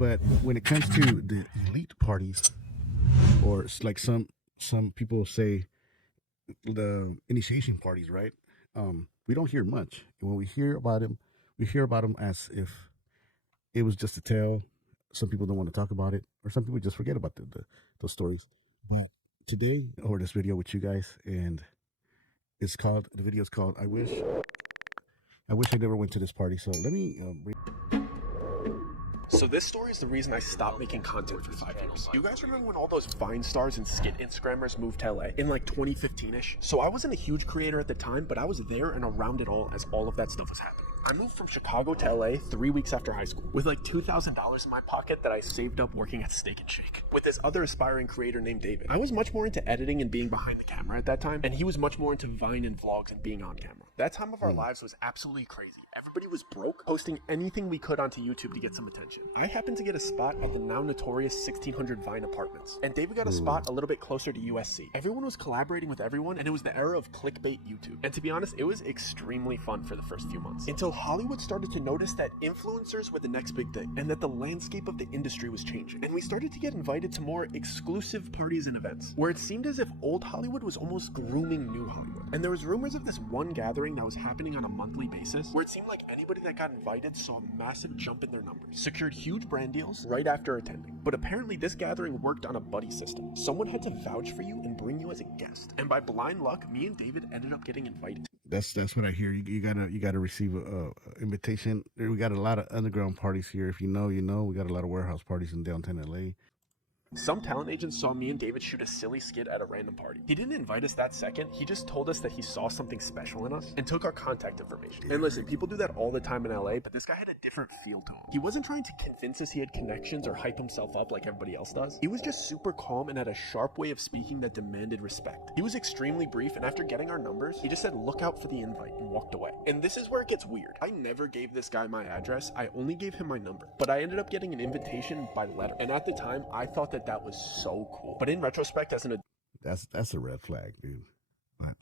But when it comes to the elite parties, or like some people say the initiation parties, right? We don't hear much. And when we hear about them as if it was just a tale. Some people don't want to talk about it, or some people just forget about those stories. But today, or this video with you guys, and the video is called I wish I never went to this party. So let me So this story is the reason I stopped making content for 5 years. You guys remember when all those Vine stars and skit Instagrammers moved to LA in like 2015-ish? So I wasn't a huge creator at the time, but I was there and around it all as all of that stuff was happening. I moved from Chicago to LA 3 weeks after high school with like $2,000 in my pocket that I saved up working at Steak and Shake with this other aspiring creator named David. I was much more into editing and being behind the camera at that time, and he was much more into Vine and vlogs and being on camera. That time of our lives was absolutely crazy. Everybody was broke, posting anything we could onto YouTube to get some attention. I happened to get a spot at the now notorious 1600 Vine apartments, and David got a spot a little bit closer to USC. Everyone was collaborating with everyone, and it was the era of clickbait YouTube. And to be honest, it was extremely fun for the first few months, until Hollywood started to notice that influencers were the next big thing, and that the landscape of the industry was changing. And we started to get invited to more exclusive parties and events, where it seemed as if old Hollywood was almost grooming new Hollywood. And there was rumors of this one gathering that was happening on a monthly basis, where it seemed like anybody that got invited saw a massive jump in their numbers, secured huge brand deals right after attending. But apparently this gathering worked on a buddy system. Someone had to vouch for you and bring you as a guest. And by blind luck, me and David ended up getting invited. That's what I hear. You gotta receive a invitation. We got a lot of underground parties here. If you know, you know. We got a lot of warehouse parties in downtown LA. Some talent agents saw me and David shoot a silly skit at a random party. He didn't invite us that second, he just told us that he saw something special in us and took our contact information. And listen, people do that all the time in LA, but this guy had a different feel to him. He wasn't trying to convince us he had connections or hype himself up like everybody else does. He was just super calm and had a sharp way of speaking that demanded respect. He was extremely brief, and after getting our numbers, he just said, "Look out for the invite," and walked away. And this is where it gets weird. I never gave this guy my address, I only gave him my number. But I ended up getting an invitation by letter. And at the time, I thought that was so cool. But in retrospect, as an That's a red flag, dude. But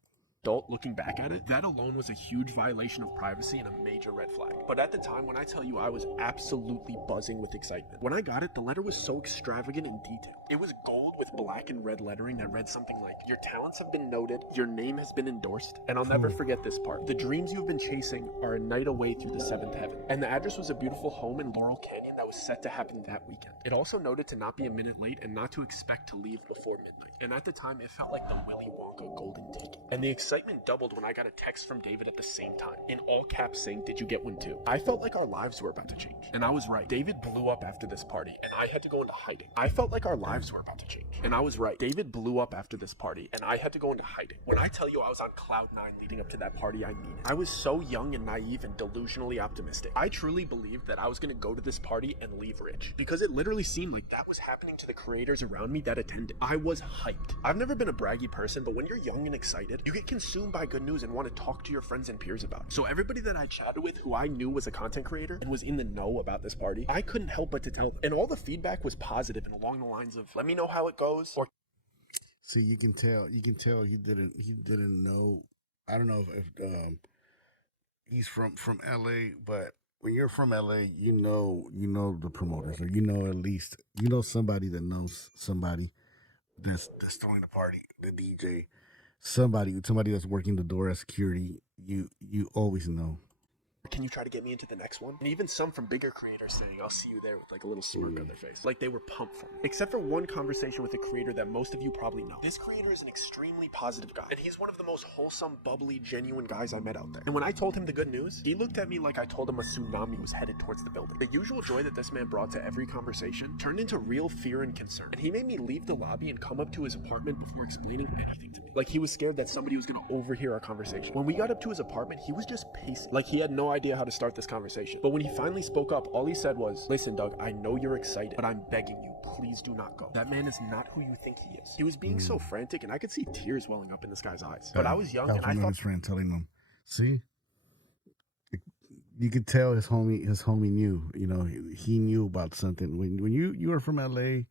adult looking back at it, that alone was a huge violation of privacy and a major red flag. But at the time, when I tell you, I was absolutely buzzing with excitement. When I got it, the letter was so extravagant and detailed. It was gold with black and red lettering that read something like, "Your talents have been noted, your name has been endorsed," and I'll never forget this part. "The dreams you've been chasing are a night away through the seventh heaven." And the address was a beautiful home in Laurel Canyon that was set to happen that weekend. It also noted to not be a minute late and not to expect to leave before midnight. And at the time, it felt like the Willy Wonka golden ticket. And the excitement doubled when I got a text from David at the same time, in all caps saying, "Did you get one too?" I felt like our lives were about to change. And I was right. David blew up after this party, and I had to go into hiding. I felt like our lives were about to change. And I was right. David blew up after this party, and I had to go into hiding. When I tell you I was on cloud 9 leading up to that party, I mean it. I was so young and naive and delusionally optimistic. I truly believed that I was going to go to this party and leave rich, because it literally seemed like that was happening to the creators around me that attended. I was hyped. I've never been a braggy person, but when you're young and excited, you get consumed by good news and want to talk to your friends and peers about it. So everybody that I chatted with who I knew was a content creator and was in the know about this party, I couldn't help but to tell them. And all the feedback was positive and along the lines of, "Let me know how it goes," or see, you can tell he didn't know. I don't know if he's from LA, but when you're from LA, you know the promoters, or at least somebody that knows somebody that's throwing the party, the DJ, somebody that's working the door as security. You always know. "Can you try to get me into the next one?" And even some from bigger creators saying, "I'll see you there," with like a little smirk on their face. Like they were pumped for me. Except for one conversation with a creator that most of you probably know. This creator is an extremely positive guy, and he's one of the most wholesome, bubbly, genuine guys I met out there. And when I told him the good news, he looked at me like I told him a tsunami was headed towards the building. The usual joy that this man brought to every conversation turned into real fear and concern. And he made me leave the lobby and come up to his apartment before explaining anything to me. Like he was scared that somebody was going to overhear our conversation. When we got up to his apartment, he was just pacing. Like he had no idea how to start this conversation. But when he finally spoke up, all he said was, "Listen, Doug, I know you're excited, but I'm begging you, please do not go. That man is not who you think he is." He was being so frantic, and I could see tears welling up in this guy's eyes. But I was young, and I thought his friend telling him, "See, you could tell his homie knew. He knew about something. When you are from LA,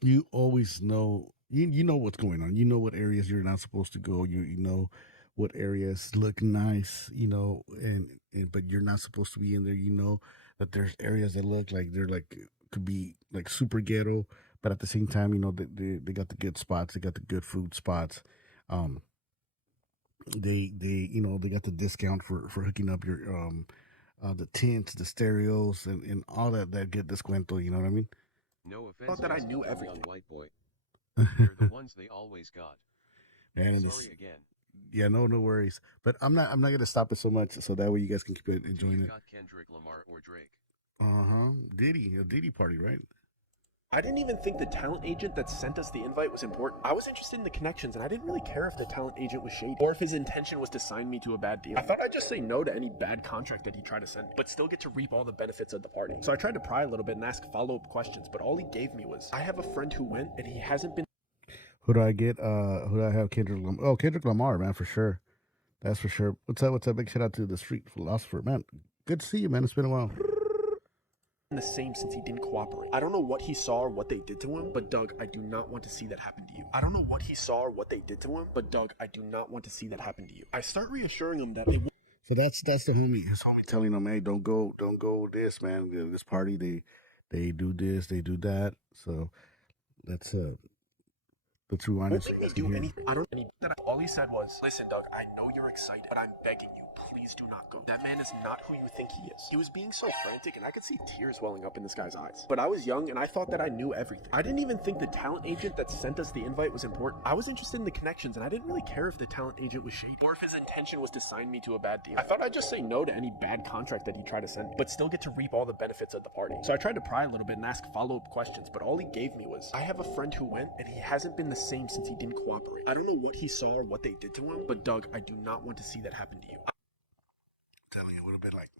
you always know. You know what's going on. You know what areas you're not supposed to go. You know what areas look nice, and but you're not supposed to be in there. You know that there's areas that look like they're like could be like super ghetto, but at the same time, they got the good spots, they got the good food spots. Um, they got the discount for hooking up your the tints, the stereos, and all that good descuento. You know what I mean? No I thought offense, that I against knew the young everything. white boy. They're the ones they always got. And Sorry again. yeah, no worries. But I'm not gonna stop it so much, so that way you guys can keep it Till enjoying you it. got Kendrick Lamar or Drake. Diddy, a Diddy party, right? I didn't even think the talent agent that sent us the invite was important. I was interested in the connections, and I didn't really care if the talent agent was shady or if his intention was to sign me to a bad deal. I thought I'd just say no to any bad contract that he tried to send, but still get to reap all the benefits of the party. So I tried to pry a little bit and ask follow-up questions, but all he gave me was, I have a friend who went, and he hasn't been. Who do I get? Who do I have? Kendrick Lamar. Oh, Kendrick Lamar, man, for sure. That's for sure. What's up? What's up? Big shout out to the street philosopher, man. Good to see you, man. It's been a while. The same since he didn't cooperate. I don't know what he saw or what they did to him, but Doug, I do not want to see that happen to you. I don't know what he saw or what they did to him, but Doug, I do not want to see that happen to you. I start reassuring him that it. So that's the homie. His homie telling him, hey, don't go this, man. This party, they do this, they do that. So that's the true Won't honest make me to do hear. anything. I don't any that. All he said was, "Listen, Doug, I know you're excited, but I'm begging you, please do not go. That man is not who you think he is." He was being so frantic, and I could see tears welling up in this guy's eyes. But I was young, and I thought that I knew everything. I didn't even think the talent agent that sent us the invite was important. I was interested in the connections, and I didn't really care if the talent agent was shady or if his intention was to sign me to a bad deal. I thought I'd just say no to any bad contract that he tried to send, but still get to reap all the benefits of the party. So I tried to pry a little bit and ask follow-up questions, but all he gave me was, I have a friend who went, and he hasn't been the same since he didn't cooperate. I don't know what he saw or what they did to him, but Doug, I do not want to see that happen to you. Telling you, it would have been like,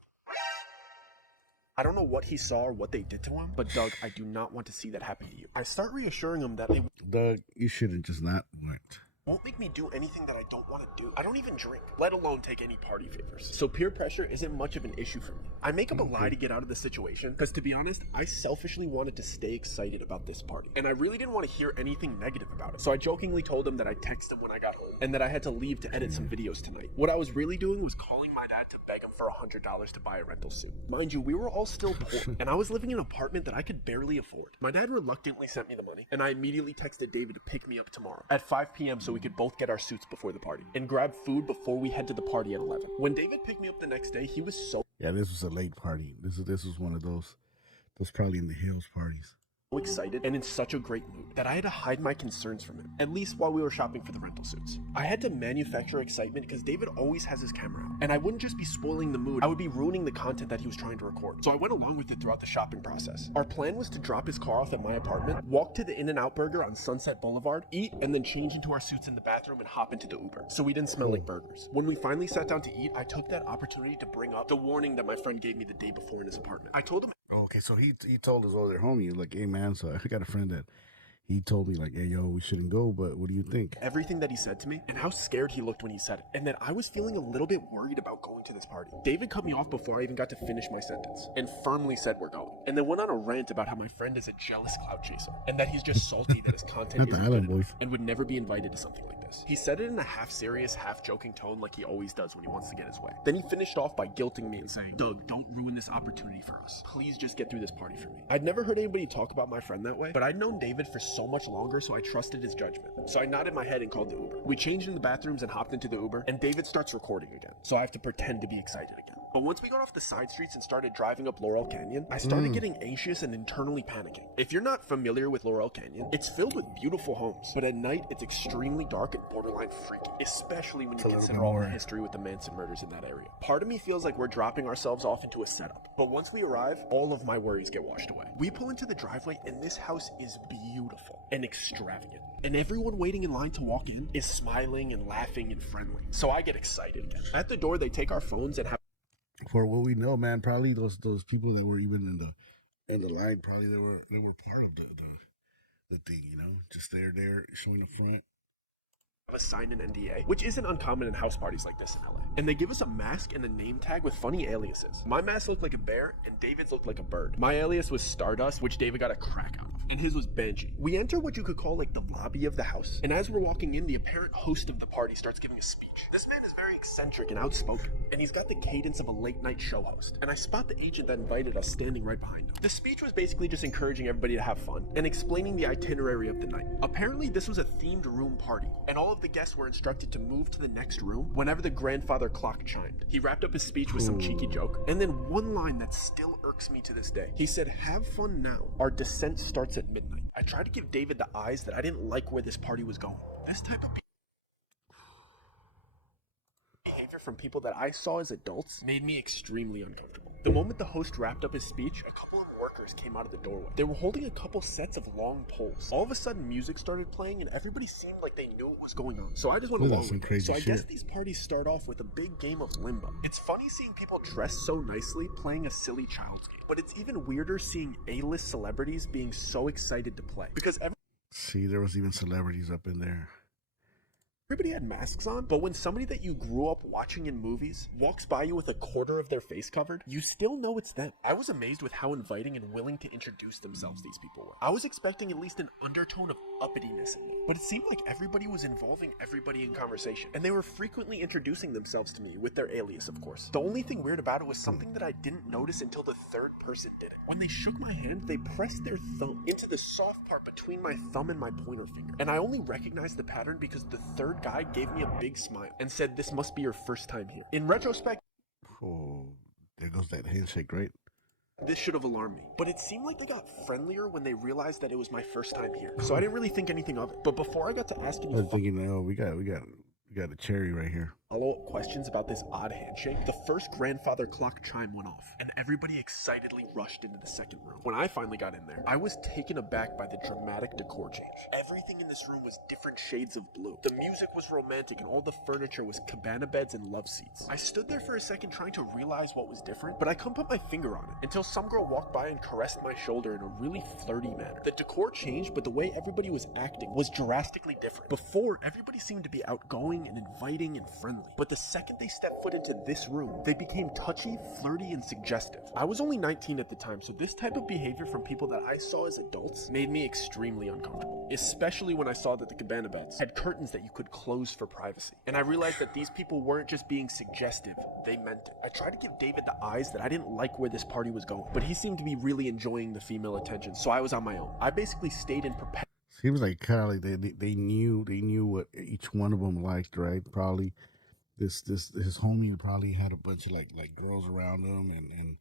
I don't know what he saw or what they did to him, but Doug, I do not want to see that happen to you. I start reassuring him that it Doug, you shouldn't just not went. won't make me do anything that I don't want to do. I don't even drink, let alone take any party favors. So peer pressure isn't much of an issue for me. I make up a lie to get out of the situation, because to be honest, I selfishly wanted to stay excited about this party. And I really didn't want to hear anything negative about it. So I jokingly told him that I'd text him when I got home, and that I had to leave to edit some videos tonight. What I was really doing was calling my dad to beg him for $100 to buy a rental suit. Mind you, we were all still poor, and I was living in an apartment that I could barely afford. My dad reluctantly sent me the money, and I immediately texted David to pick me up tomorrow at 5 p.m. so we could both get our suits before the party and grab food before we head to the party at 11. When David picked me up the next day, he was so Yeah, this was a late party. This was one of those probably in the hills parties. excited and in such a great mood that I had to hide my concerns from him, at least while we were shopping for the rental suits. I had to manufacture excitement because David always has his camera out, and I wouldn't just be spoiling the mood, I would be ruining the content that he was trying to record. So I went along with it throughout the shopping process. Our plan was to drop his car off at my apartment, walk to the In-N-Out Burger on Sunset Boulevard, eat, and then change into our suits in the bathroom and hop into the Uber, so we didn't smell like burgers. When we finally sat down to eat, I took that opportunity to bring up the warning that my friend gave me the day before in his apartment. I told him Okay, so he told his older homie, like, hey man, so I got a friend that he told me like, hey yo, we shouldn't go, but what do you think? everything that he said to me and how scared he looked when he said it, and that I was feeling a little bit worried about going to this party. David cut me off before I even got to finish my sentence and firmly said we're going, and then went on a rant about how my friend is a jealous clout chaser and that he's just salty that his content Not the isn't Island good enough Boys. and would never be invited to something like this. He said it in a half serious, half joking tone like he always does when he wants to get his way. Then he finished off by guilting me and saying, Doug, don't ruin this opportunity for us. Please just get through this party for me. I'd never heard anybody talk about my friend that way, but I'd known David for so much longer, so I trusted his judgment. So I nodded my head and called the Uber. We changed in the bathrooms and hopped into the Uber, and David starts recording again. So I have to pretend to be excited again. But once we got off the side streets and started driving up Laurel Canyon, I started getting anxious and internally panicking. If you're not familiar with Laurel Canyon, it's filled with beautiful homes, but at night it's extremely dark and borderline freaky, especially when you consider all the history with the Manson murders in that area. Part of me feels like we're dropping ourselves off into a setup, but once we arrive, all of my worries get washed away. We pull into the driveway and this house is beautiful and extravagant, and everyone waiting in line to walk in is smiling and laughing and friendly. So I get excited again. At the door, they take our phones and have For what we know, man, probably those people that were even in the line, probably they were part of the thing, just there showing up front. Have us sign an NDA, which isn't uncommon in house parties like this in LA. And they give us a mask and a name tag with funny aliases. My mask looked like a bear, and David's looked like a bird. My alias was Stardust, which David got a crack out of, and his was Banshee. We enter what you could call like the lobby of the house, and as we're walking in, the apparent host of the party starts giving a speech. This man is very eccentric and outspoken, and he's got the cadence of a late-night show host. And I spot the agent that invited us standing right behind him. The speech was basically just encouraging everybody to have fun and explaining the itinerary of the night. Apparently, this was a themed room party, and all of the guests were instructed to move to the next room whenever the grandfather clock chimed. He wrapped up his speech with some cheeky joke, and then one line that still irks me to this day. He said, "Have fun now. Our descent starts at midnight." I tried to give David the eyes that I didn't like where this party was going. This type of behavior from people that I saw as adults made me extremely uncomfortable. The moment the host wrapped up his speech, a couple of workers came out of the doorway. They were holding a couple sets of long poles. All of a sudden, music started playing, and everybody seemed like they knew what was going on. So I just went along with it. So I guess these parties start off with a big game of limbo. It's funny seeing people dressed so nicely playing a silly child's game, but it's even weirder seeing A-list celebrities being so excited to play. Because See, there was even celebrities up in there. everybody had masks on, but when somebody that you grew up watching in movies walks by you with a quarter of their face covered, you still know it's them. I was amazed with how inviting and willing to introduce themselves these people were. I was expecting at least an undertone of uppityness in them, but it seemed like everybody was involving everybody in conversation, and they were frequently introducing themselves to me with their alias, of course. The only thing weird about it was something that I didn't notice until the third person did it. When they shook my hand, they pressed their thumb into the soft part between my thumb and my pointer finger, and I only recognized the pattern because the third guy gave me a big smile and said, "This must be your first time here." In retrospect, Oh, there goes that handshake, right? this should have alarmed me, but it seemed like they got friendlier when they realized that it was my first time here, so I didn't really think anything of it. But before I got to ask I any was thinking, oh, we got a cherry right here. follow-up questions about this odd handshake, the first grandfather clock chime went off, and everybody excitedly rushed into the second room. When I finally got in there, I was taken aback by the dramatic decor change. Everything in this room was different shades of blue. The music was romantic, and all the furniture was cabana beds and love seats. I stood there for a second trying to realize what was different, but I couldn't put my finger on it until some girl walked by and caressed my shoulder in a really flirty manner. The decor changed, but the way everybody was acting was drastically different. Before, everybody seemed to be outgoing and inviting and friendly. But the second they stepped foot into this room, they became touchy, flirty, and suggestive. I was only 19 at the time, so this type of behavior from people that I saw as adults made me extremely uncomfortable, especially when I saw that the cabana beds had curtains that you could close for privacy. And I realized that these people weren't just being suggestive, they meant it. I tried to give David the eyes that I didn't like where this party was going, but he seemed to be really enjoying the female attention, so I was on my own. I basically stayed in perpetual. Seems like kind of like they knew what each one of them liked, right? Probably his homie probably had a bunch of like girls around him,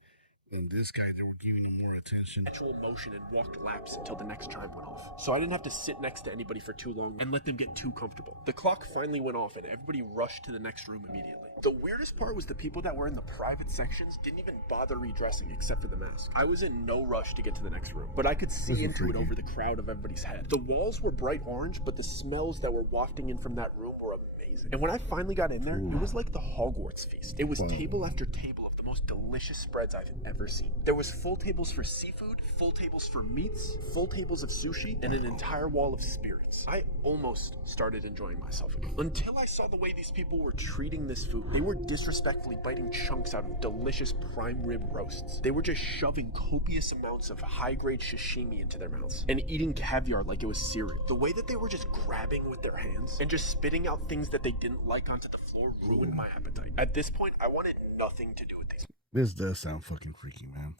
and this guy, they were giving him more attention. Perpetual motion and walked laps until the next chime went off. So I didn't have to sit next to anybody for too long and let them get too comfortable. The clock finally went off and everybody rushed to the next room immediately. The weirdest part was the people that were in the private sections didn't even bother redressing except for the mask. I was in no rush to get to the next room, but I could see into it over the crowd of everybody's head. The walls were bright orange, but the smells that were wafting in from that room were amazing. And when I finally got in there, it was like the Hogwarts feast. It was table after table of the most delicious spreads I've ever seen. There was full tables for seafood, full tables for meats, full tables of sushi, and an entire wall of spirits. I almost started enjoying myself again, until I saw the way these people were treating this food. They were disrespectfully biting chunks out of delicious prime rib roasts. They were just shoving copious amounts of high-grade sashimi into their mouths and eating caviar like it was cereal. The way that they were just grabbing with their hands and just spitting out things that they didn't like onto the floor ruined my appetite. At this point, I wanted nothing to do with these This does sound fucking freaky, man.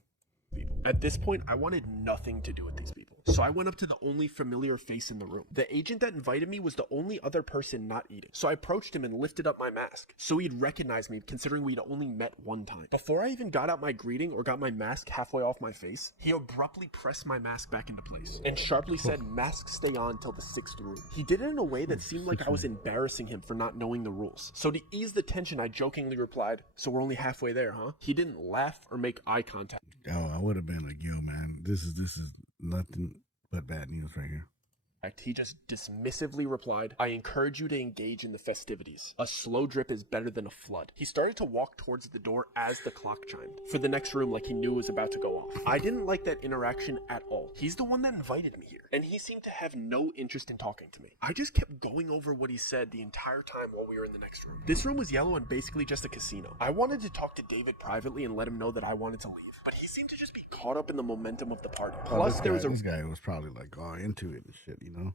people. At this point, I wanted nothing to do with these people. So I went up to the only familiar face in the room. The agent that invited me was the only other person not eating. So I approached him and lifted up my mask, so he'd recognize me considering we'd only met one time. Before I even got out my greeting or got my mask halfway off my face, he abruptly pressed my mask back into place and sharply said, "Mask stay on till the 6th room." He did it in a way that seemed like I was embarrassing him for not knowing the rules. So to ease the tension, I jokingly replied, "So we're only halfway there, huh?" He didn't laugh or make eye contact. Oh, I would have been like, yo, man, this is nothing but bad news right here. He just dismissively replied, "I encourage you to engage in the festivities. A slow drip is better than a flood." He started to walk towards the door as the clock chimed for the next room, like he knew it was about to go off. I didn't like that interaction at all. He's the one that invited me here, and he seemed to have no interest in talking to me. I just kept going over what he said the entire time while we were in the next room. This room was yellow and basically just a casino. I wanted to talk to David privately and let him know that I wanted to leave, but he seemed to just be caught up in the momentum of the party. Plus, this guy was probably like all into it and shit, you know,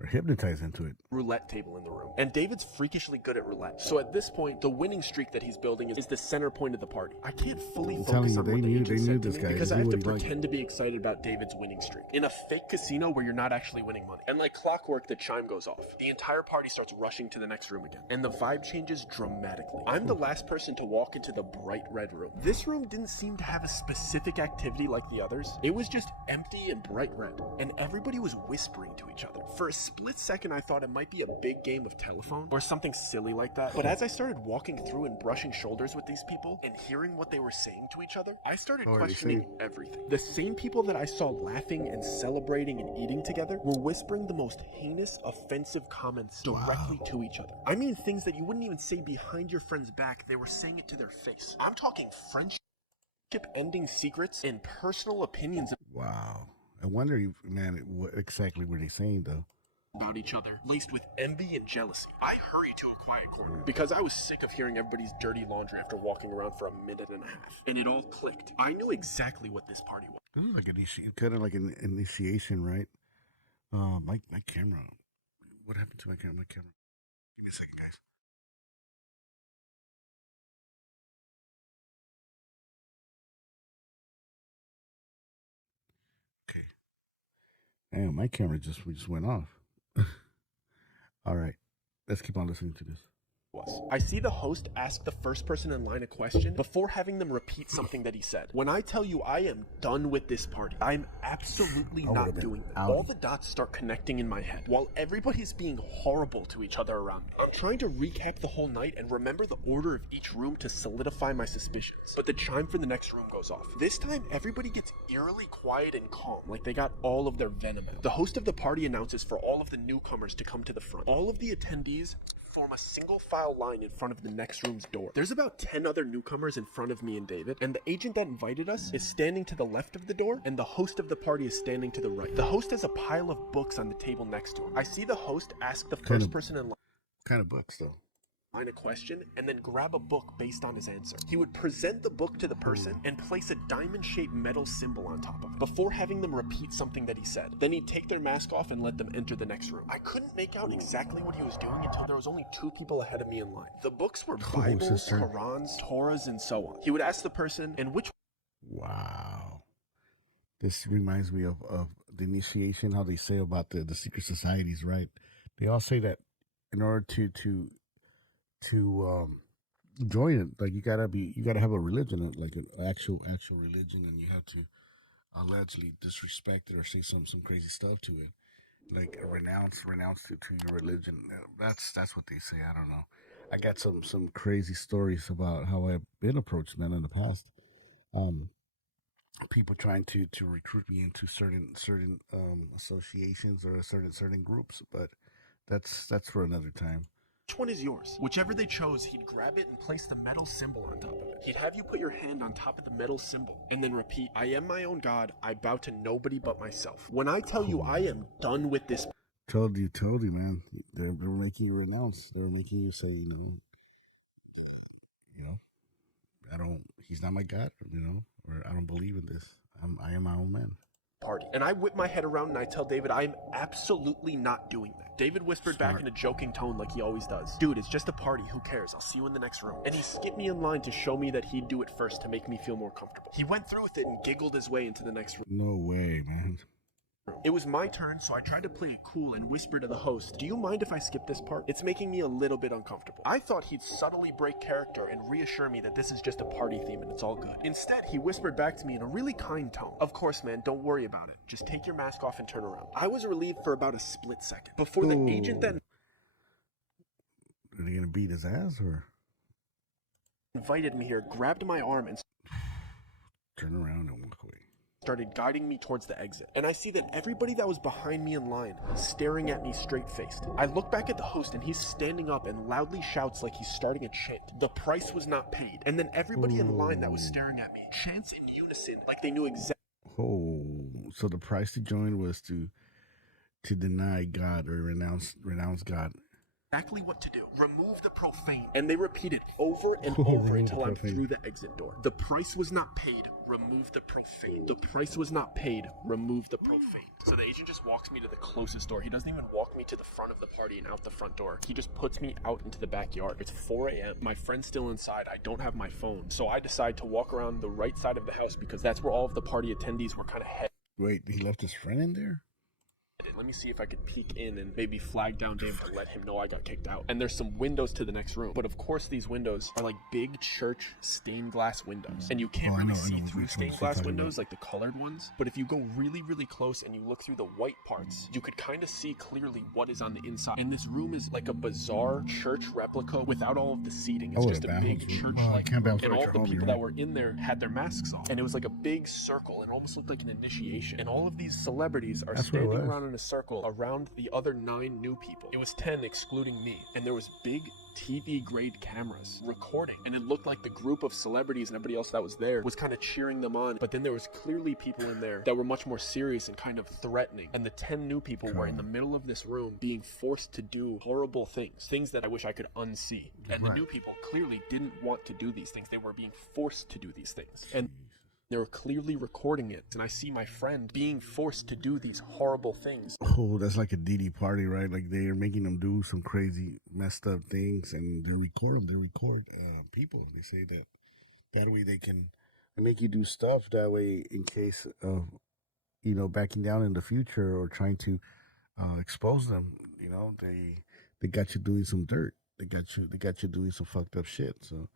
or hypnotized into it. Roulette table in the room, and David's freakishly good at roulette. So at this point, the winning streak that he's building is the center point of the party. I can't fully focus on what the agent said to me because I have to pretend to be excited about David's winning streak in a fake casino where you're not actually winning money. And like clockwork, the chime goes off. The entire party starts rushing to the next room again, and the vibe changes dramatically. I'm the last person to walk into the bright red room. This room didn't seem to have a specific activity like the others. It was just empty and bright red, and everybody was whispering to each other. For a split second, I thought it might be a big game of telephone or something silly like that. But as I started walking through and brushing shoulders with these people and hearing what they were saying to each other, I started questioning everything. The same people that I saw laughing and celebrating and eating together were whispering the most heinous, offensive comments directly to each other. I mean, things that you wouldn't even say behind your friend's back, they were saying it to their face. I'm talking friendship ending secrets and personal opinions. Wow. I wonder, man, what exactly were they saying though? About each other, laced with envy and jealousy. I hurried to a quiet corner because I was sick of hearing everybody's dirty laundry after walking around for a minute and a half. And it all clicked. I knew exactly what this party was. Kind of like an initiation, right? My camera. What happened to my camera? Give me a second, guys. Okay. Damn, my camera just went off. All right, let's keep on listening to this. I see the host ask the first person in line a question before having them repeat something that he said. When I tell you I am done with this party, I'm absolutely not doing that. All the dots start connecting in my head while everybody's being horrible to each other around me. I'm trying to recap the whole night and remember the order of each room to solidify my suspicions. But the chime for the next room goes off. This time, everybody gets eerily quiet and calm, like they got all of their venom out. The host of the party announces for all of the newcomers to come to the front. All of the attendees form a single file line in front of the next room's door. There's about 10 other newcomers in front of me and David, and the agent that invited us is standing to the left of the door, and the host of the party is standing to the right. The host has a pile of books on the table next to him. I see the host ask the first person in line. Kind of books, though? A question and then grab a book based on his answer. He would present the book to the person and place a diamond-shaped metal symbol on top of it before having them repeat something that he said. Then he'd take their mask off and let them enter the next room. I couldn't make out exactly what he was doing until there was only 2 people ahead of me in line. The books were Bibles, Qurans, Torahs, and so on. He would ask the person, and which... Wow. This reminds me of the initiation, how they say about the secret societies, right? They all say that in order to join it, like you gotta have a religion, like an actual religion, and you have to allegedly disrespect it or say some crazy stuff to it, like renounce to your religion. That's what they say. I don't know. I got some crazy stories about how I've been approached, man, in the past. People trying to recruit me into certain associations or certain groups, but that's for another time. Which one is yours? Whichever they chose, he'd grab it and place the metal symbol on top of it. He'd have you put your hand on top of the metal symbol and then repeat, "I am my own God. I bow to nobody but myself." When I tell you I am done with this... Told you, man. They were making you renounce. They were making you say, he's not my God, or I don't believe in this. I am my own man. Party. And I whip my head around and I tell David I am absolutely not doing that. David whispered back in a joking tone like he always does. "Dude, it's just a party. Who cares? I'll see you in the next room." And he skipped me in line to show me that he'd do it first to make me feel more comfortable. He went through with it and giggled his way into the next room. No way, man. It was my turn, so I tried to play it cool and whisper to the host, "Do you mind if I skip this part? It's making me a little bit uncomfortable." I thought he'd subtly break character and reassure me that this is just a party theme and it's all good. Instead, he whispered back to me in a really kind tone, "Of course, man, don't worry about it. Just take your mask off and turn around." I was relieved for about a split second before the agent that... Are they gonna beat his ass, or... invited me here, grabbed my arm and... Turn around and walk away. started guiding me towards the exit, and I see that everybody that was behind me in line staring at me straight-faced. I look back at the host, and he's standing up and loudly shouts like he's starting a chant. The price was not paid. And then everybody in line that was staring at me chants in unison like they knew exactly. Oh, so the price to join was to deny God or renounce God. Exactly what to do. Remove the profane. And they repeat it over and Oh, over remove until the I'm profane. through the exit door. The price was not paid. Remove the profane. The price was not paid. Remove the profane. So the agent just walks me to the closest door. He doesn't even walk me to the front of the party and out the front door. He just puts me out into the backyard. It's 4 a.m. My friend's still inside. I don't have my phone. So I decide to walk around the right side of the house because that's where all of the party attendees were kind of headed. Wait, he left his friend in there? Let me see if I could peek in and maybe flag down Dave to let him know I got kicked out. And there's some windows to the next room. But of course these windows are like big church stained glass windows. And you can't really see through stained glass windows like the colored ones. But if you go really, really close and you look through the white parts, you could kind of see clearly what is on the inside. And this room is like a bizarre church replica without all of the seating. It's just a big church-like room. And all of the people that were in there had their masks on. And it was like a big circle and it almost looked like an initiation. And all of these celebrities are standing around in a circle around the other 9 new people. It was 10 excluding me, and there was big TV grade cameras recording, and it looked like the group of celebrities and everybody else that was there was kind of cheering them on, but then there was clearly people in there that were much more serious and kind of threatening, and the 10 new people were in the middle of this room being forced to do horrible things that I wish I could unsee, and the new people clearly didn't want to do these things. They were being forced to do these things, and they were clearly recording it, and I see my friend being forced to do these horrible things. Oh, that's like a DD party, right? Like they are making them do some crazy, messed up things, and they record them. They record people. They say that way they can make you do stuff. That way, in case of backing down in the future or trying to expose them, they got you doing some dirt. They got you doing some fucked up shit. So.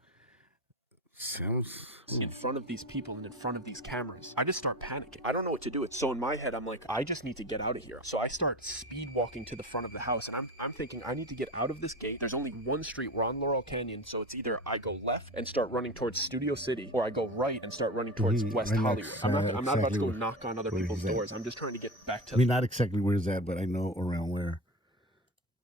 Sounds in front of these people and in front of these cameras. I just start panicking. I don't know what to do. So in my head, I'm like, I just need to get out of here. So I start speed walking to the front of the house, and I'm thinking I need to get out of this gate. There's only one street. We're on Laurel Canyon, so it's either I go left and start running towards Studio City, or I go right and start running towards West Hollywood. I'm not about to go knock on other people's doors. I'm just trying to get back to. I mean, not exactly where it's at, but I know around where.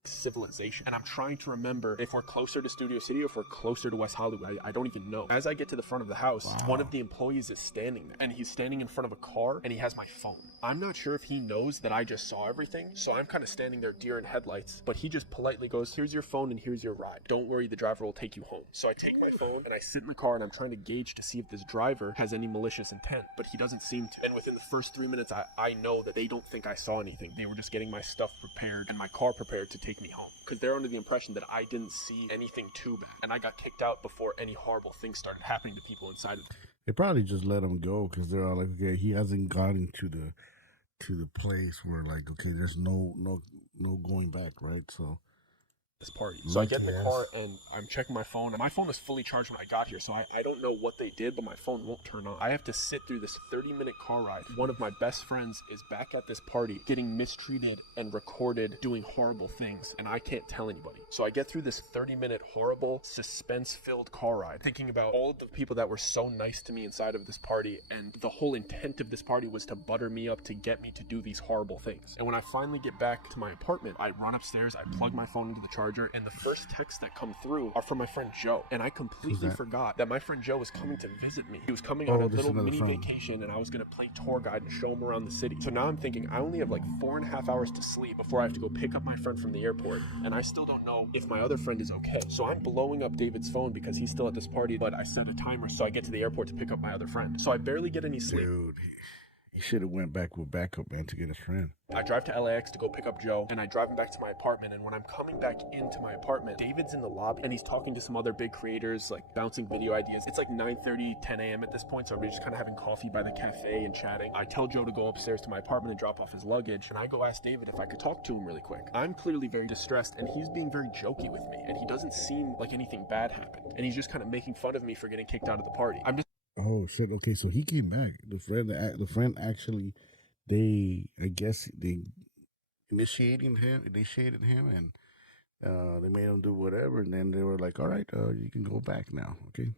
Civilization, and I'm trying to remember if we're closer to Studio City or if we're closer to West Hollywood. I don't even know. As I get to the front of the house, one of the employees is standing there, and he's standing in front of a car, and he has my phone. I'm not sure if he knows that I just saw everything, so I'm kind of standing there deer in headlights, but he just politely goes, "Here's your phone and here's your ride. Don't worry, the driver will take you home." So I take my phone and I sit in the car, and I'm trying to gauge to see if this driver has any malicious intent, but he doesn't seem to. And within the first 3 minutes, I know that they don't think I saw anything. They were just getting my stuff prepared and my car prepared to take me home, because they're under the impression that I didn't see anything too bad, and I got kicked out before any horrible things started happening to people inside of it. They probably just let him go because they're all like, okay, he hasn't gotten to the place where like, okay, there's no going back, right? So this party. So I get in the car and I'm checking my phone. My phone was fully charged when I got here, so I don't know what they did, but my phone won't turn on. I have to sit through this 30-minute car ride. One of my best friends is back at this party getting mistreated and recorded doing horrible things, and I can't tell anybody. So I get through this 30-minute horrible, suspense-filled car ride, thinking about all of the people that were so nice to me inside of this party, and the whole intent of this party was to butter me up to get me to do these horrible things. And when I finally get back to my apartment, I run upstairs, I plug my phone into the charger, and the first texts that come through are from my friend Joe, and I completely forgot that my friend Joe was coming to visit me. He was coming on a little mini vacation, and I was going to play tour guide and show him around the city. So now I'm thinking I only have like 4.5 hours to sleep before I have to go pick up my friend from the airport, and I still don't know if my other friend is okay. So I'm blowing up David's phone because he's still at this party, but I set a timer so I get to the airport to pick up my other friend. So I barely get any sleep. Dude, he should have went back with backup, man, to get his friend. I drive to LAX to go pick up Joe, and I drive him back to my apartment, and when I'm coming back into my apartment, David's in the lobby, and he's talking to some other big creators, like bouncing video ideas. It's like 9:30, 10 a.m. at this point, so we're just kind of having coffee by the cafe and chatting. I tell Joe to go upstairs to my apartment and drop off his luggage, and I go ask David if I could talk to him really quick. I'm clearly very distressed, and he's being very jokey with me, and he doesn't seem like anything bad happened, and he's just kind of making fun of me for getting kicked out of the party. I'm just... Oh, shit, okay, so he came back. The friend actually... I guess they initiated him, and they made him do whatever, and then they were like, "All right, you can go back now." Okay.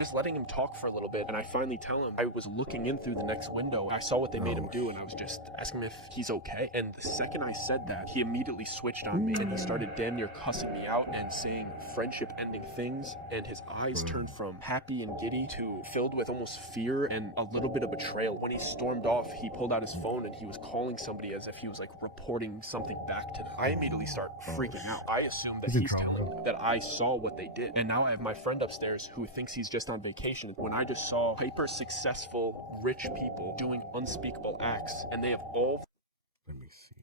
Just letting him talk for a little bit, and I finally tell him I was looking in through the next window. I saw what they made him do, and I was just asking him if he's okay. And the second I said that, he immediately switched on me, and he started damn near cussing me out and saying friendship-ending things, and his eyes turned from happy and giddy to filled with almost fear and a little bit of betrayal. When he stormed off, he pulled out his phone, and he was calling somebody as if he was like reporting something back to them. I immediately start freaking out. I assume that he's telling them that I saw what they did, and now I have my friend upstairs who thinks he's just on vacation when I just saw hyper successful rich people doing unspeakable acts, and they have all. Let me see.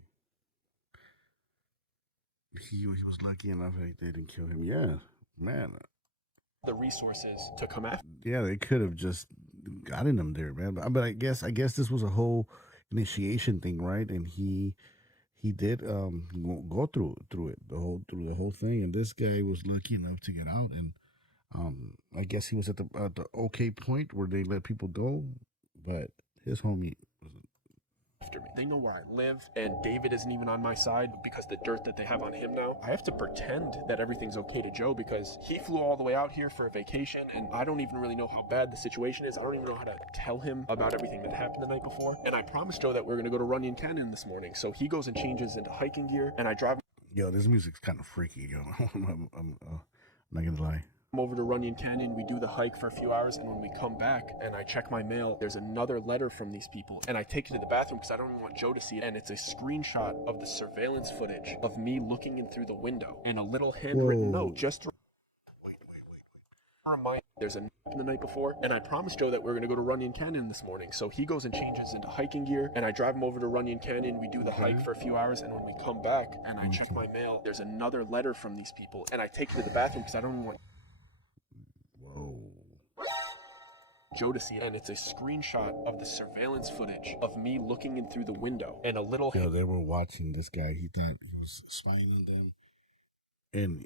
He was lucky enough that they didn't kill him. Yeah, man. The resources to come after. Yeah, they could have just gotten him there, man. But I guess this was a whole initiation thing, right? And he did go through it through the whole thing. And this guy was lucky enough to get out, and I guess he was at the okay point where they let people go, but his homie was after me. They know where I live, and David isn't even on my side because the dirt that they have on him now. I have to pretend that everything's okay to Joe because he flew all the way out here for a vacation, and I don't even really know how bad the situation is. I don't even know how to tell him about everything that happened the night before. And I promised Joe that we're going to go to Runyon Canyon this morning, so he goes and changes into hiking gear, and I drive. Yo, this music's kind of freaky, yo. I'm not gonna lie. Over to Runyon Canyon, we do the hike for a few hours, and when we come back and I check my mail, there's another letter from these people, and I take it to the bathroom because I don't even want Joe to see it, and it's a screenshot of the surveillance footage of me looking in through the window, and a little handwritten note just to remind there's a the night before, and I promised Joe that we're going to go to Runyon Canyon this morning, so he goes and changes into hiking gear, and I drive him over to Runyon Canyon. We do the hike for a few hours, and when we come back and I check my mail, there's another letter from these people, and I take it to the bathroom because I don't even want Joe to see it, and it's a screenshot of the surveillance footage of me looking in through the window, and a little. Yeah, they were watching this guy. He thought he was spying on them, and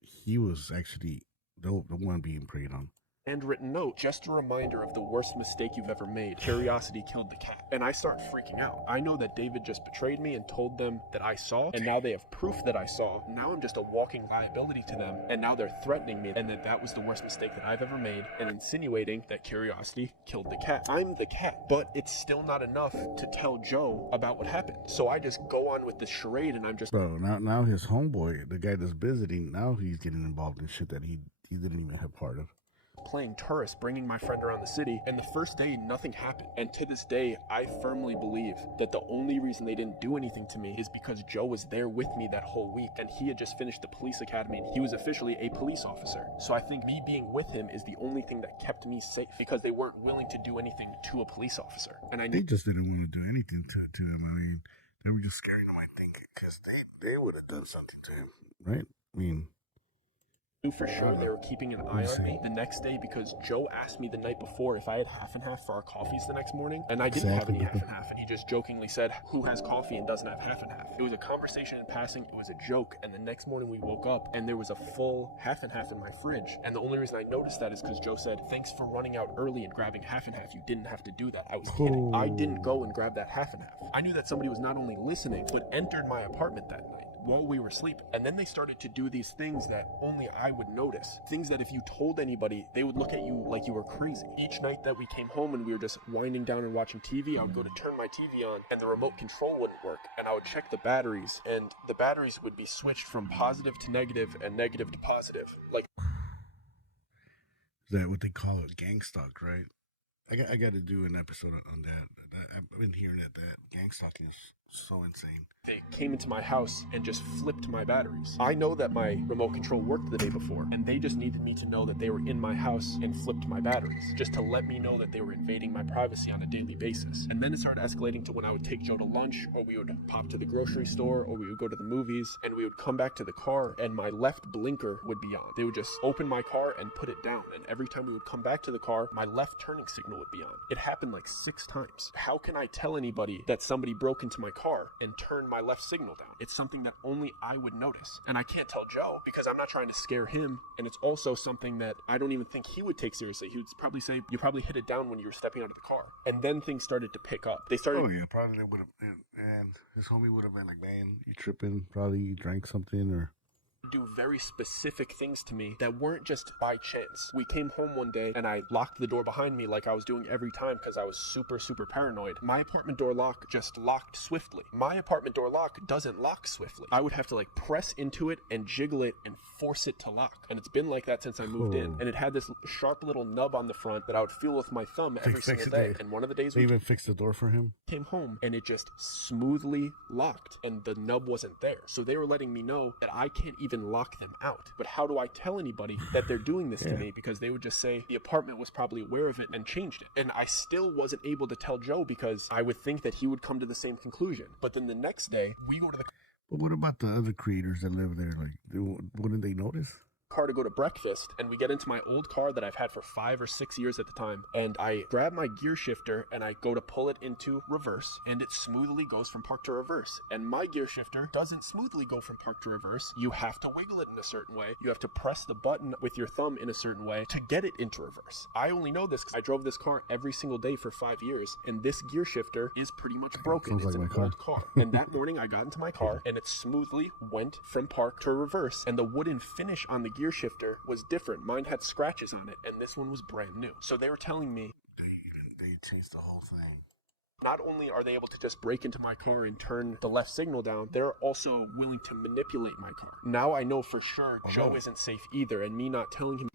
he was actually the one being preyed on. Handwritten note, just a reminder of the worst mistake you've ever made. Curiosity killed the cat. And I start freaking out. I know that David just betrayed me and told them that I saw, and now they have proof that I saw. Now I'm just a walking liability to them, and now they're threatening me, and that was the worst mistake that I've ever made, and insinuating that curiosity killed the cat. I'm the cat, but it's still not enough to tell Joe about what happened. So I just go on with the charade, and I'm just... Bro, now his homeboy, the guy that's visiting, now he's getting involved in shit that he didn't even have part of. Playing tourist, bringing my friend around the city, and the first day nothing happened. And to this day, I firmly believe that the only reason they didn't do anything to me is because Joe was there with me that whole week, and he had just finished the police academy, and he was officially a police officer. So I think me being with him is the only thing that kept me safe, because they weren't willing to do anything to a police officer. And they just didn't want to do anything to him. I mean, they were just scaring him, I think, because they would have done something to him, right? I mean, knew for sure they were keeping an eye on me the next day because Joe asked me the night before if I had half and half for our coffees the next morning, and I didn't have any half and half, and he just jokingly said, who has coffee and doesn't have half and half? It was a conversation in passing, it was a joke, and the next morning we woke up and there was a full half and half in my fridge, and the only reason I noticed that is because Joe said, thanks for running out early and grabbing half and half, you didn't have to do that. I was kidding. I didn't go and grab that half and half. I knew that somebody was not only listening, but entered my apartment that night while we were sleeping. And then they started to do these things that only I would notice. Things that if you told anybody, they would look at you like you were crazy. Each night that we came home and we were just winding down and watching TV, I would go to turn my TV on and the remote control wouldn't work. And I would check the batteries, and the batteries would be switched from positive to negative and negative to positive. Like, is that what they call it? Gang stalk, right? I got to do an episode on that. I've been hearing that gang stalking is so insane. They came into my house and just flipped my batteries. I know that my remote control worked the day before, and they just needed me to know that they were in my house and flipped my batteries, just to let me know that they were invading my privacy on a daily basis. And then it started escalating to when I would take Joe to lunch, or we would pop to the grocery store, or we would go to the movies, and we would come back to the car, and my left blinker would be on. They would just open my car and put it down, and every time we would come back to the car, my left turning signal would be on. It happened like 6 times. How can I tell anybody that somebody broke into my car and turned my left signal down? It's something that only I would notice. And I can't tell Joe because I'm not trying to scare him. And it's also something that I don't even think he would take seriously. He would probably say, you probably hit it down when you were stepping out of the car. And then things started to pick up. They started... Oh yeah, probably they would have, and his homie would have been like, man, you tripping, probably you drank something or... do very specific things to me that weren't just by chance. We came home one day and I locked the door behind me like I was doing every time because I was super paranoid. My apartment door lock just locked swiftly. My apartment door lock doesn't lock swiftly. I would have to like press into it and jiggle it and force it to lock. And it's been like that since I moved in. And it had this sharp little nub on the front that I would feel with my thumb every single day. And one of the days we even fixed the door for him. Came home and it just smoothly locked and the nub wasn't there. So they were letting me know that I can't even lock them out. But how do I tell anybody that they're doing this to me? Because they would just say the apartment was probably aware of it and changed it. And I still wasn't able to tell Joe because I would think that he would come to the same conclusion. But then the next day we go to the But what about the other creators that live there? Like, wouldn't they notice? car to go to breakfast, and we get into my old car that I've had for 5 or 6 years at the time, and I grab my gear shifter and I go to pull it into reverse, and it smoothly goes from park to reverse. And my gear shifter doesn't smoothly go from park to reverse. You have to wiggle it in a certain way. You have to press the button with your thumb in a certain way to get it into reverse. I only know this because I drove this car every single day for 5 years, and this gear shifter is pretty much broken. It's an old car. And that morning I got into my car and it smoothly went from park to reverse, and the wooden finish on the gear shifter was different. Mine had scratches on it and this one was brand new. So they were telling me they changed the whole thing. Not only are they able to just break into my car and turn the left signal down, they're also willing to manipulate my car. Now I know for sure Joe isn't safe either, and me not telling him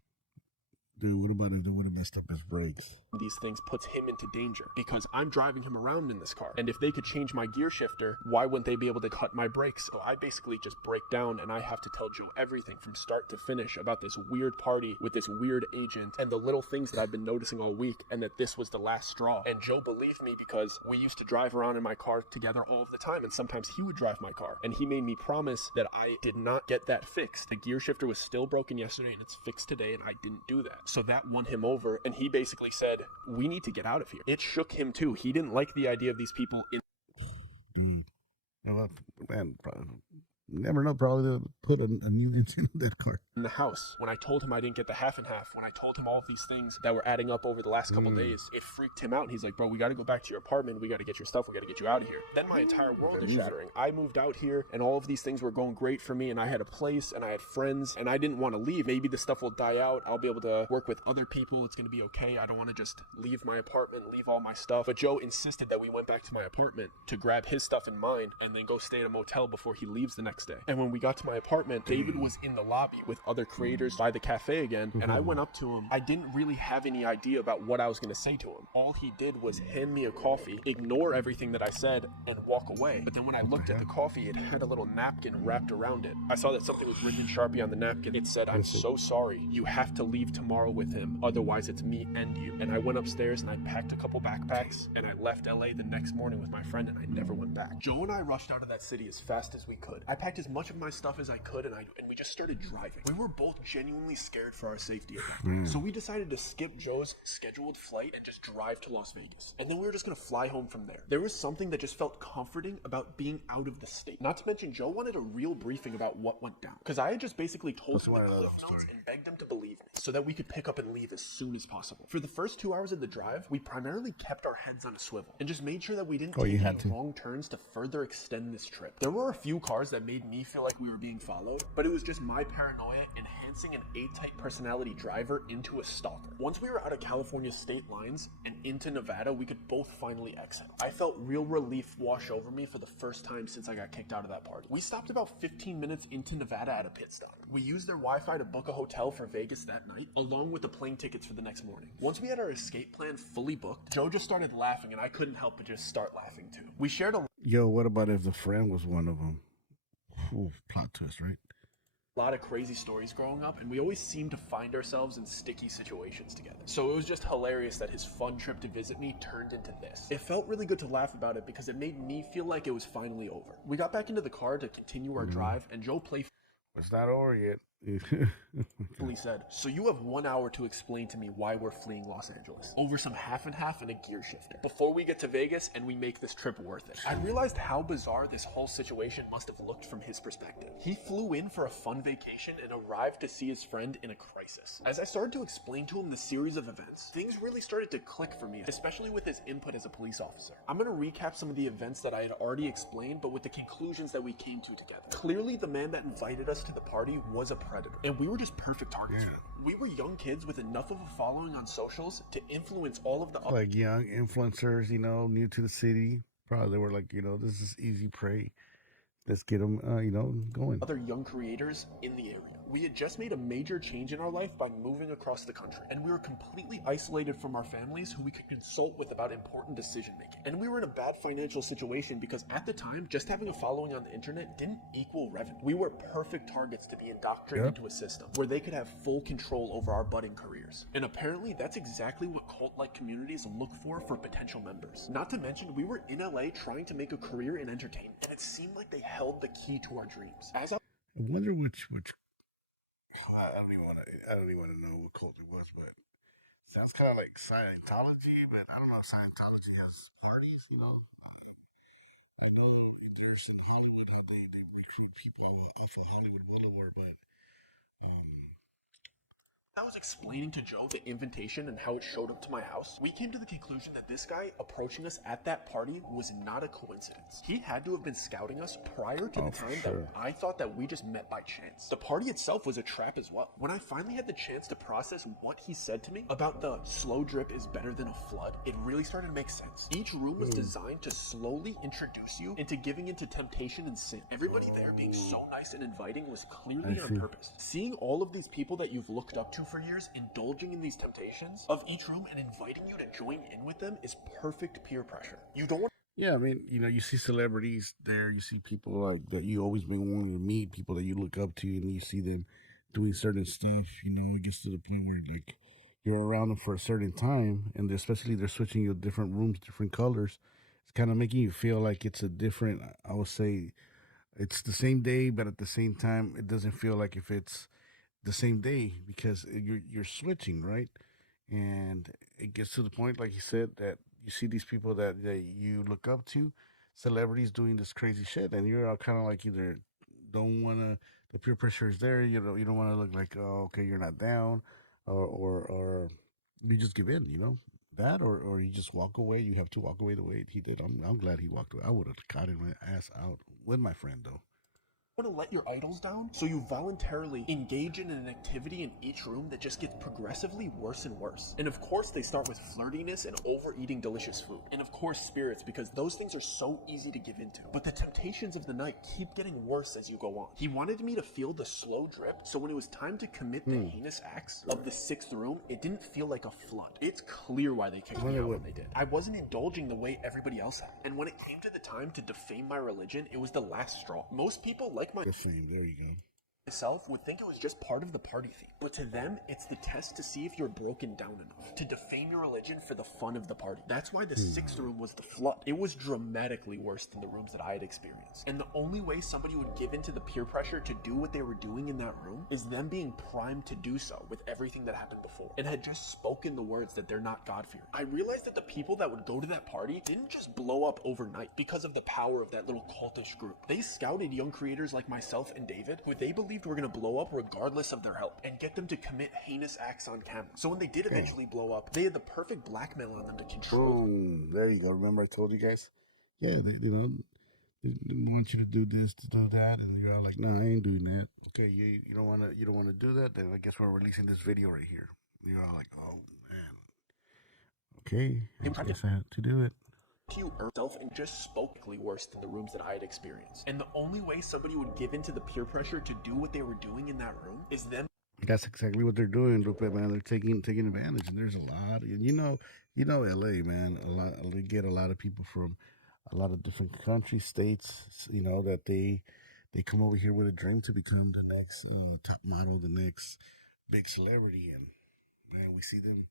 Dude, what about if they would have messed up his brakes? these things puts him into danger because I'm driving him around in this car. And if they could change my gear shifter, why wouldn't they be able to cut my brakes? So I basically just break down and I have to tell Joe everything from start to finish about this weird party with this weird agent and the little things that I've been noticing all week, and that this was the last straw. And Joe believed me because we used to drive around in my car together all of the time, and sometimes he would drive my car. And he made me promise that I did not get that fixed. The gear shifter was still broken yesterday and it's fixed today, and I didn't do that. So that won him over, and he basically said, we need to get out of here. It shook him too. He didn't like the idea of these people in Man, never know, probably they'll put a new engine in that car. the house. When I told him I didn't get the half and half, when I told him all of these things that were adding up over the last couple days, it freaked him out, and he's like, bro, we got to go back to your apartment. We got to get your stuff. We got to get you out of here. Then my entire world is shattering. I moved out here and all of these things were going great for me, and I had a place and I had friends, and I didn't want to leave. Maybe the stuff will die out. I'll be able to work with other people. It's going to be okay. I don't want to just leave my apartment, leave all my stuff. But Joe insisted that we went back to my apartment to grab his stuff and mine and then go stay at a motel before he leaves the next day. And when we got to my apartment, David was in the lobby with other creators by the cafe again, and I went up to him. I didn't really have any idea about what I was going to say to him. All he did was hand me a coffee, ignore everything that I said, and walk away. But then when I looked at the coffee, it had a little napkin wrapped around it. I saw that something was written in Sharpie on the napkin. It said, I'm so sorry. You have to leave tomorrow with him. Otherwise, it's me and you. And I went upstairs and I packed a couple backpacks, and I left LA the next morning with my friend, and I never went back. Joe and I rushed out of that city as fast as we could. I packed as much of my stuff as I could, and we just started driving. We were both genuinely scared for our safety at that point. So we decided to skip Joe's scheduled flight and just drive to Las Vegas. And then we were just gonna fly home from there. There was something that just felt comforting about being out of the state. Not to mention, Joe wanted a real briefing about what went down, because I had just basically told him the cliff notes and begged him to believe me so that we could pick up and leave as soon as possible. For the first 2 hours of the drive, we primarily kept our heads on a swivel and just made sure that we didn't take any wrong turns to further extend this trip. There were a few cars that made me feel like we were being followed, but it was just my paranoia enhancing an A-type personality driver into a stalker. Once we were out of California state lines and into Nevada, we could both finally exit. I felt real relief wash over me for the first time since I got kicked out of that party. We stopped about 15 minutes into Nevada at a pit stop. We used their Wi-Fi to book a hotel for Vegas that night, along with the plane tickets for the next morning. Once we had our escape plan fully booked, Joe just started laughing, and I couldn't help but just start laughing too. We shared a Yo, what about if the friend was one of them? Ooh, plot twist, right? lot of crazy stories growing up, and we always seemed to find ourselves in sticky situations together. So it was just hilarious that his fun trip to visit me turned into this. It felt really good to laugh about it because it made me feel like it was finally over. We got back into the car to continue our drive, and Joe played. It's not over yet. Police said, so you have 1 hour to explain to me why we're fleeing Los Angeles over some half and half and a gear shifter before we get to Vegas and we make this trip worth it. I realized how bizarre this whole situation must have looked from his perspective. He flew in for a fun vacation and arrived to see his friend in a crisis. As I started to explain to him the series of events, things really started to click for me, especially with his input as a police officer. I'm going to recap some of the events that I had already explained, but with the conclusions that we came to together. Clearly, the man that invited us to the party was a predator, and we were just perfect targets for him. We were young kids with enough of a following on socials to influence all of the like young influencers, you know, new to the city. Probably they were like, you know, this is easy prey. Let's get them, you know, going. other young creators in the area. We had just made a major change in our life by moving across the country, and we were completely isolated from our families who we could consult with about important decision making. And we were in a bad financial situation because at the time, just having a following on the internet didn't equal revenue. We were perfect targets to be indoctrinated into a system where they could have full control over our budding careers. And apparently that's exactly what cult-like communities look for potential members. Not to mention, we were in LA trying to make a career in entertainment, and it seemed like they held the key to our dreams. As I wonder which I don't even want to know what cult it was, but sounds kind of like Scientology, but I don't know if Scientology has parties, you know. I know there's in Hollywood how they recruit people off of Hollywood Boulevard, but was explaining to Joe the invitation and how it showed up to my house, we came to the conclusion that this guy approaching us at that party was not a coincidence. He had to have been scouting us prior to the time that I thought that we just met by chance. The party itself was a trap as well. When I finally had the chance to process what he said to me about the slow drip is better than a flood, it really started to make sense. Each room was designed to slowly introduce you into giving into temptation and sin. Everybody there being so nice and inviting was clearly on purpose. Seeing all of these people that you've looked up to for years indulging in these temptations of each room and inviting you to join in with them is perfect peer pressure. You don't want yeah, I mean, you know, you see celebrities there, you see people like that you always been wanting to meet, people that you look up to, and you see them doing certain stuff, you know, just to the point where like you're around them for a certain time, and especially they're switching you to different rooms, different colors. It's kind of making you feel like it's a different. I would say it's the same day, but at the same time, it doesn't feel like if it's the same day because you're switching, right? And it gets to the point, like you said, that you see these people that you look up to, celebrities doing this crazy shit, and you're all kind of like either don't want to, the peer pressure is there, you don't want to look like, oh, okay, you're not down, or you just give in, you know, that, or you just walk away. You have to walk away the way he did. I'm glad he walked away. I would have gotten my ass out with my friend though. want to let your idols down, so you voluntarily engage in an activity in each room that just gets progressively worse and worse. And of course, they start with flirtiness and overeating delicious food. And of course, spirits, because those things are so easy to give into. But the temptations of the night keep getting worse as you go on. He wanted me to feel the slow drip, so when it was time to commit the heinous acts of the sixth room, it didn't feel like a flood. It's clear why they kicked me out when they did. I wasn't indulging the way everybody else had. And when it came to the time to defame my religion, it was the last straw. Most people like The same. There you go. myself would think it was just part of the party theme. But to them, it's the test to see if you're broken down enough to defame your religion for the fun of the party. That's why the sixth room was the flood. It was dramatically worse than the rooms that I had experienced. And the only way somebody would give into the peer pressure to do what they were doing in that room is them being primed to do so with everything that happened before and had just spoken the words that they're not God-fearing. I realized that the people that would go to that party didn't just blow up overnight because of the power of that little cultish group. They scouted young creators like myself and David, who they believed were going to blow up regardless of their help, and get them to commit heinous acts on camera. So when they did eventually blow up, they had the perfect blackmail on them to control them. There you go. Remember I told you guys? Yeah, they want you to do this, to do that, and you're all like, "No, I ain't doing that." Okay, you don't wanna do that. Then I guess we're releasing this video right here. And you're all like, "Oh man, okay, I guess I had to do it." You yourself and just spokely worse than the rooms that I had experienced. And the only way somebody would give into the peer pressure to do what they were doing in that room is them. That's exactly what they're doing, Lupe, man. They're taking advantage, and there's a lot. And LA, man. A lot. They get a lot of people from a lot of different countries, states. You know that they come over here with a dream to become the next top model, the next big celebrity, and man, we see them.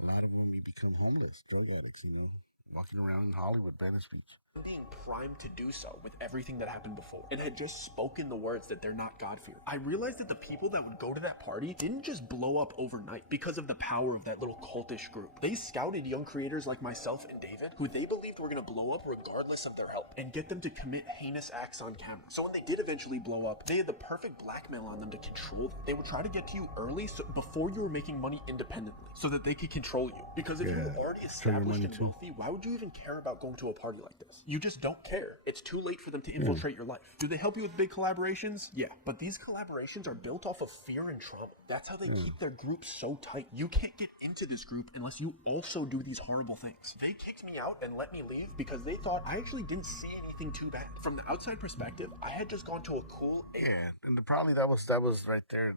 A lot of them, we become homeless, drug addicts. You know, walking around in Hollywood, Venice Beach. being primed to do so with everything that happened before, and had just spoken the words that they're not God-fearing. I realized that the people that would go to that party didn't just blow up overnight because of the power of that little cultish group. They scouted young creators like myself and David, who they believed were going to blow up regardless of their help, and get them to commit heinous acts on camera. So when they did eventually blow up, they had the perfect blackmail on them to control them. They would try to get to you early, so before you were making money independently, so that they could control you. Because if you were already established and wealthy, why would you even care about going to a party like this? You just don't care. It's too late for them to infiltrate your life. Do they help you with big collaborations? Yeah, but these collaborations are built off of fear and trauma. That's how they keep their group so tight. You can't get into this group unless you also do these horrible things. They kicked me out and let me leave because they thought I actually didn't see anything too bad. From the outside perspective, I had just gone to a cool and probably that was right there.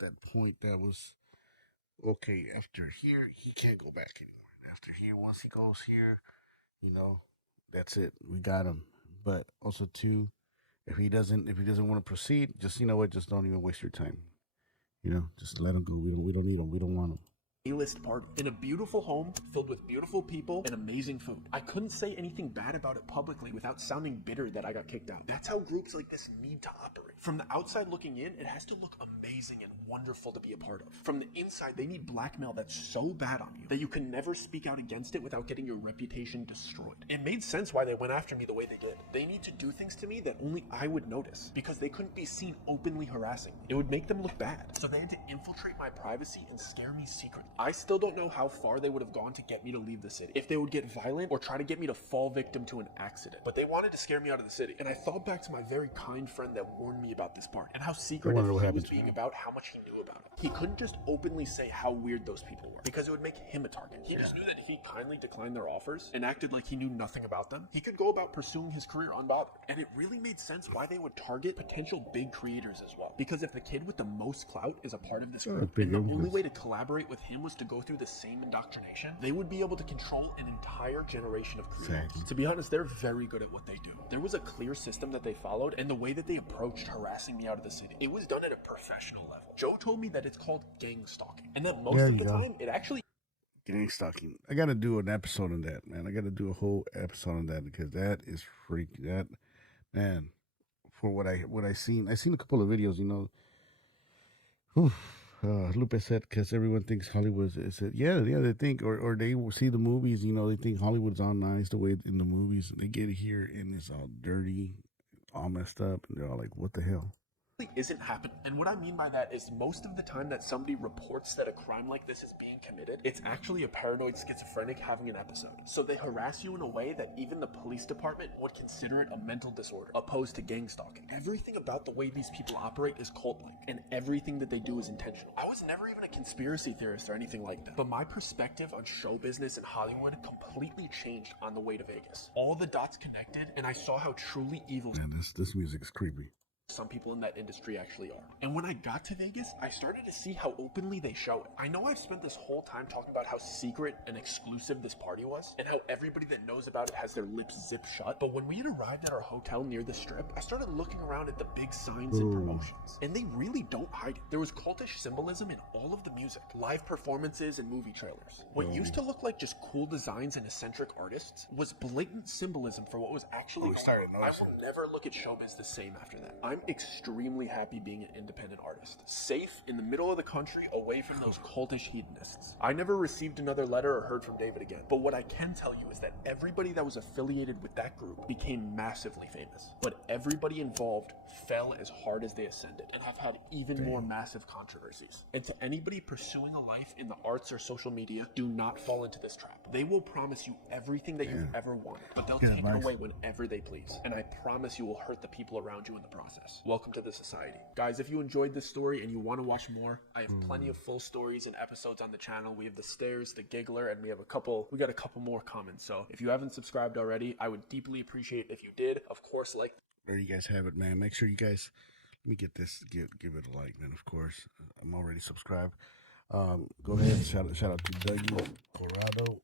That point that was okay. After here, he can't go back anymore. After here, once he goes here, you know, that's it. We got him. But also too, if he doesn't want to proceed, just you know what, just don't even waste your time. You know, just let him go. We don't need him. We don't want him. A-list party in a beautiful home filled with beautiful people and amazing food. I couldn't say anything bad about it publicly without sounding bitter that I got kicked out. That's how groups like this need to operate. From the outside looking in, it has to look amazing and wonderful to be a part of. From the inside, they need blackmail that's so bad on you that you can never speak out against it without getting your reputation destroyed. It made sense why they went after me the way they did. They need to do things to me that only I would notice because they couldn't be seen openly harassing me. It would make them look bad. So they had to infiltrate my privacy and scare me secretly. I still don't know how far they would have gone to get me to leave the city, if they would get violent or try to get me to fall victim to an accident. But they wanted to scare me out of the city, and I thought back to my very kind friend that warned me about this part, and how secretive he was being about how much he knew about it. He couldn't just openly say how weird those people were, because it would make him a target. He just knew that if he kindly declined their offers and acted like he knew nothing about them, he could go about pursuing his career unbothered. And it really made sense why they would target potential big creators as well, because if the kid with the most clout is a part of this group, and the only way to collaborate with him was to go through the same indoctrination, they would be able to control an entire generation of creators. To be honest, they're very good at what they do. There was a clear system that they followed, and the way that they approached harassing me out of the city, it was done at a professional level. Joe told me that it's called gang stalking, and that most of the time, it actually gang stalking. I gotta do an episode on that, man. I gotta do a whole episode on that because that is freaky. That, man, for what I seen a couple of videos, you know. Whew. Lupe said because everyone thinks Hollywood is it. Yeah, they think or they see the movies, you know, they think Hollywood's all nice the way in the movies. They get here and it's all dirty, all messed up, and they're all like, what the hell? Isn't happening. And what I mean by that is most of the time that somebody reports that a crime like this is being committed, it's actually a paranoid schizophrenic having an episode. So they harass you in a way that even the police department would consider it a mental disorder, opposed to gang stalking. Everything about the way these people operate is cult-like, and everything that they do is intentional. I was never even a conspiracy theorist or anything like that, but my perspective on show business in Hollywood completely changed on the way to Vegas. All the dots connected, and I saw how truly evil this music is creepy. Some people in that industry actually are. And when I got to Vegas, I started to see how openly they show it. I know I've spent this whole time talking about how secret and exclusive this party was, and how everybody that knows about it has their lips zipped shut, but when we had arrived at our hotel near the strip, I started looking around at the big signs and promotions, and they really don't hide it. There was cultish symbolism in all of the music, live performances, and movie trailers. What used to look like just cool designs and eccentric artists was blatant symbolism for what was actually going on. I will never look at showbiz the same after that. I'm extremely happy being an independent artist, safe in the middle of the country, away from those cultish hedonists. I never received another letter or heard from David again, but what I can tell you is that everybody that was affiliated with that group became massively famous, but everybody involved fell as hard as they ascended and have had even more massive controversies. And to anybody pursuing a life in the arts or social media, do not fall into this trap. They will promise you everything that you've ever wanted, but they'll take it away whenever they please, and I promise you will hurt the people around you in the process. Welcome to the society. Guys, if you enjoyed this story and you want to watch more, I have plenty of full stories and episodes on the channel. We have the Stairs, the Giggler, and we got a couple more coming. So if you haven't subscribed already, I would deeply appreciate if you did. Of course, like. There you guys have it, man. Make sure you guys, let me get this, give it a like, man. Of course, I'm already subscribed. Go ahead, shout out to Dougie Corrado.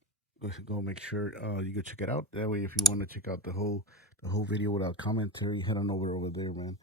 Go make sure you go check it out. That way, if you want to check out the whole video without commentary, head on over there, man.